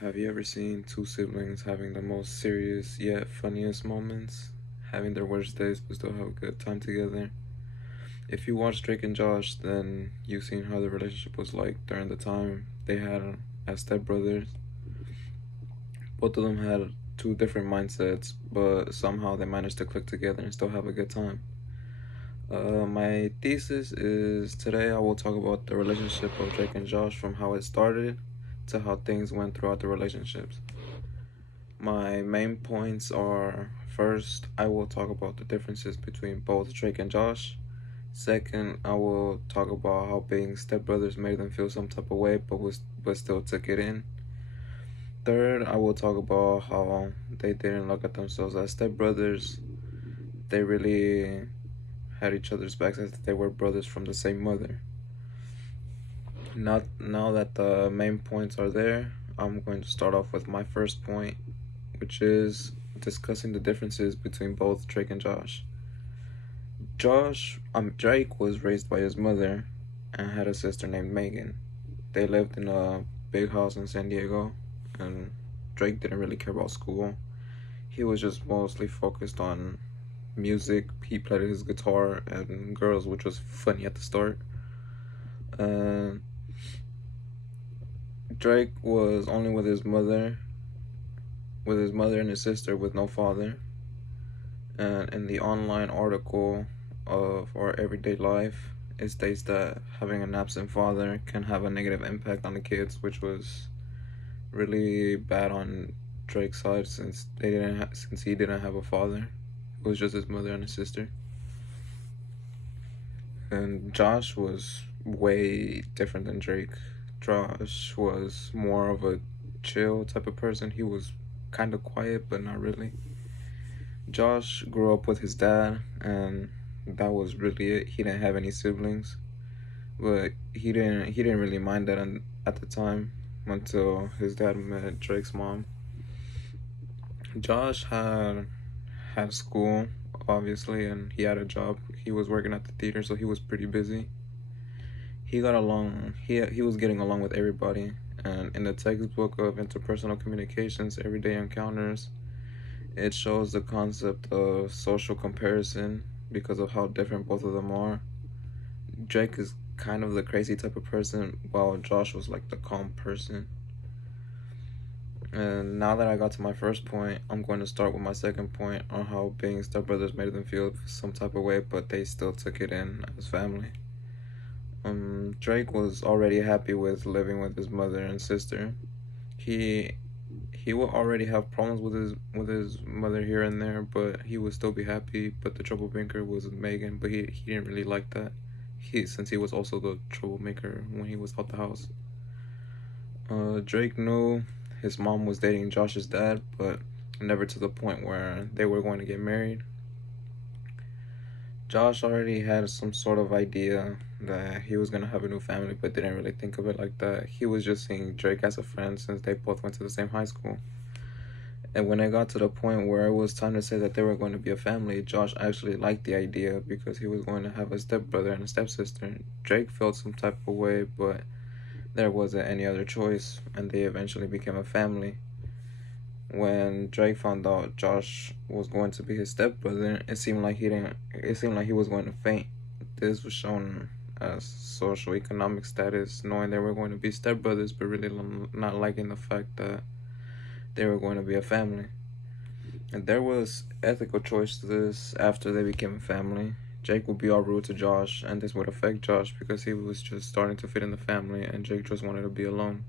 Have you ever seen two siblings having the most serious yet funniest moments? Having their worst days but still have a good time together? If you watch Drake and Josh, then you've seen how the relationship was like during the time they had as stepbrothers. Both of them had two different mindsets, but somehow they managed to click together and still have a good time. My thesis is today I will talk about the relationship of Drake and Josh from how it started to how things went throughout the relationships. My main points are first, I will talk about the differences between both Drake and Josh. Second, I will talk about how being stepbrothers made them feel some type of way, but still took it in. Third, I will talk about how they didn't look at themselves as stepbrothers. They really had each other's backs as they were brothers from the same mother. Not now that the main points are there, I'm going to start off with my first point, which is discussing the differences between both Drake and Josh. Drake was raised by his mother and had a sister named Megan. They lived in a big house in San Diego, and Drake didn't really care about school. He was just mostly focused on music. He played his guitar and girls, which was funny at the start. Uh, Drake was only with his mother and his sister, with no father. And in the online article of our everyday life, it states that having an absent father can have a negative impact on the kids, which was really bad on Drake's side since he didn't have a father. It was just his mother and his sister. And Josh was way different than Drake. Josh was more of a chill type of person. He was kind of quiet, but not really. Josh grew up with his dad, and that was really it. He didn't have any siblings, but he didn't really mind that at the time until his dad met Drake's mom. Josh had school, obviously, and he had a job. He was working at the theater, so he was pretty busy. He got along. He was getting along with everybody, and in the textbook of interpersonal communications, everyday encounters, it shows the concept of social comparison because of how different both of them are. Drake is kind of the crazy type of person, while Josh was like the calm person. And now that I got to my first point, I'm going to start with my second point on how being stepbrothers made them feel some type of way, but they still took it in as family. Drake was already happy with living with his mother and sister. He he will already have problems with his mother here and there, but he would still be happy. But the troublemaker was Megan, but he didn't really like that. Since he was also the troublemaker when he was out the house. Drake knew his mom was dating Josh's dad, but never to the point where they were going to get married. Josh already had some sort of idea that he was gonna have a new family, but didn't really think of it like that. He was just seeing Drake as a friend since they both went to the same high school. And when it got to the point where it was time to say that they were going to be a family, Josh actually liked the idea because he was going to have a stepbrother and a stepsister. Drake felt some type of way, but there wasn't any other choice, and they eventually became a family. When Drake found out Josh was going to be his stepbrother, it seemed like he was going to faint. This was shown as social economic status, knowing they were going to be stepbrothers, but really not liking the fact that they were going to be a family. And there was ethical choice to this after they became a family. Jake would be all rude to Josh, and this would affect Josh because he was just starting to fit in the family, and Jake just wanted to be alone.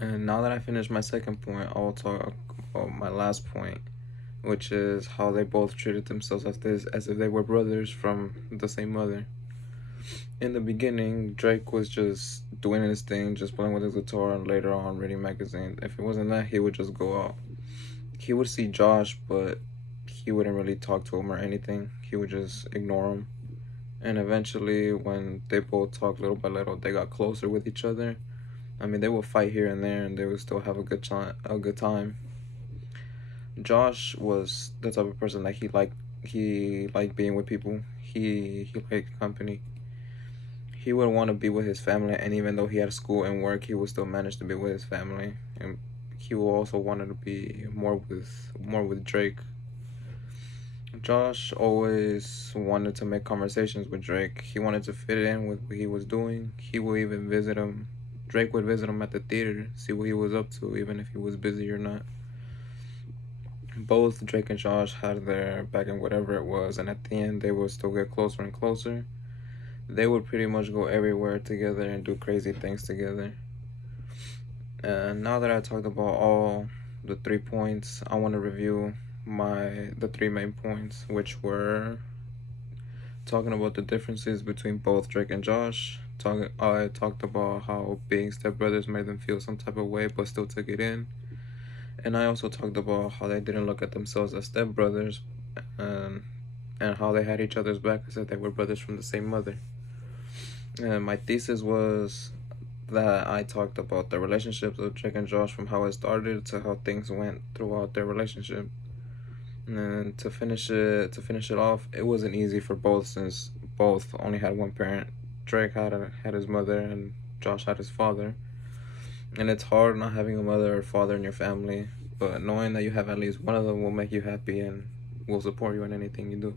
And now that I finished my second point, I will talk about my last point, which is how they both treated themselves as if they were brothers from the same mother. In the beginning, Drake was just doing his thing, just playing with his guitar, and later on reading magazines. If it wasn't that, he would just go out. He would see Josh, but he wouldn't really talk to him or anything. He would just ignore him. And eventually, when they both talked little by little, they got closer with each other. I mean, they would fight here and there, and they would still have a good time. Josh was the type of person that he liked being with people. He liked company. he would want to be with his family, and even though he had school and work, he would still manage to be with his family. And he will also wanted to be more with Drake. Josh always wanted to make conversations with Drake. He wanted to fit in with what he was doing. He would even visit him. Drake would visit him at the theater, see what he was up to, even if he was busy or not. Both Drake and Josh had their back in whatever it was, and at the end, they would still get closer and closer. They would pretty much go everywhere together and do crazy things together. And now that I talked about all the 3 points, I want to review the three main points, which were talking about the differences between both Drake and Josh. I talked about how being stepbrothers made them feel some type of way, but still took it in. And I also talked about how they didn't look at themselves as stepbrothers, and how they had each other's back and said they were brothers from the same mother. And my thesis was that I talked about the relationships of Drake and Josh from how it started to how things went throughout their relationship. And to finish it off, it wasn't easy for both since both only had one parent. Drake had his mother and Josh had his father. And it's hard not having a mother or father in your family, but knowing that you have at least one of them will make you happy and will support you in anything you do.